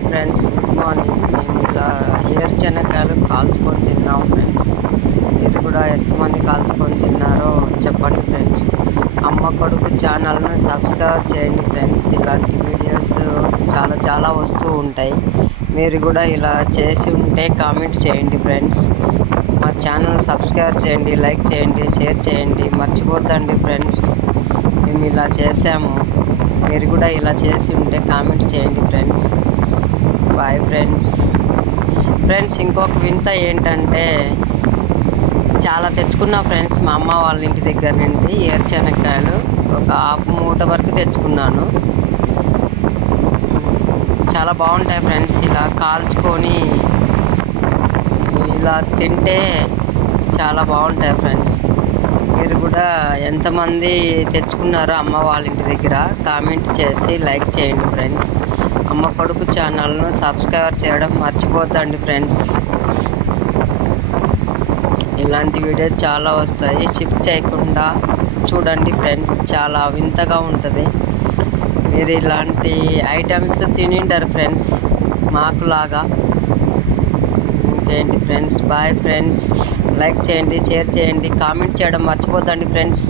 Hi friends good morning మేము ఇలా ఏరు చెనక్కాయలు కాల్చుకొని తిన్నాం ఫ్రెండ్స్ మీరు కూడా ఎంతమంది కాల్చుకొని తిన్నారో చెప్పండి ఫ్రెండ్స్ అమ్మ కొడుకు ఛానల్ను సబ్స్క్రైబ్ చేయండి ఫ్రెండ్స్ ఇలాంటి వీడియోస్ చాలా చాలా వస్తూ ఉంటాయి. మీరు కూడా ఇలా చేసి ఉంటే కామెంట్ చేయండి ఫ్రెండ్స్ మా ఛానల్ సబ్స్క్రైబ్ చేయండి లైక్ చేయండి షేర్ చేయండి. మర్చిపోద్దండి ఫ్రెండ్స్ మేము ఇలా చేసాము. మీరు కూడా ఇలా చేసి ఉంటే కామెంట్ చేయండి ఫ్రెండ్స్ బాయ్ ఫ్రెండ్స్ ఫ్రెండ్స్ ఇంకొక వింత ఏంటంటే చాలా తెచ్చుకున్నా ఫ్రెండ్స్ మా అమ్మ వాళ్ళ ఇంటి దగ్గర నుండి ఏరుచెనక్కాయలు ఒక హాఫ్ మూట వరకు తెచ్చుకున్నాను. చాలా బాగుంటాయి ఫ్రెండ్స్ ఇలా కాల్చుకొని ఇలా తింటే చాలా బాగుంటాయి ఫ్రెండ్స్ మీరు కూడా ఎంతమంది తెచ్చుకున్నారో అమ్మ వాళ్ళ ఇంటి దగ్గర కామెంట్ చేసి లైక్ చేయండి ఫ్రెండ్స్. అమ్మ కొడుకు ఛానల్ను సబ్స్క్రైబ్ చేయడం మర్చిపోద్దండి ఫ్రెండ్స్. ఇలాంటి వీడియోస్ చాలా వస్తాయి. షిఫ్ట్ చేయకుండా చూడండి ఫ్రెండ్స్. చాలా వింతగా ఉంటుంది. మీరు ఇలాంటి ఐటమ్స్ తినింటారు ఫ్రెండ్స్. మాకులాగా. చేయండి ఫ్రెండ్స్. Bye friends. లైక్ చేయండి షేర్ చేయండి కామెంట్ చేయడం మర్చిపోతండి ఫ్రెండ్స్.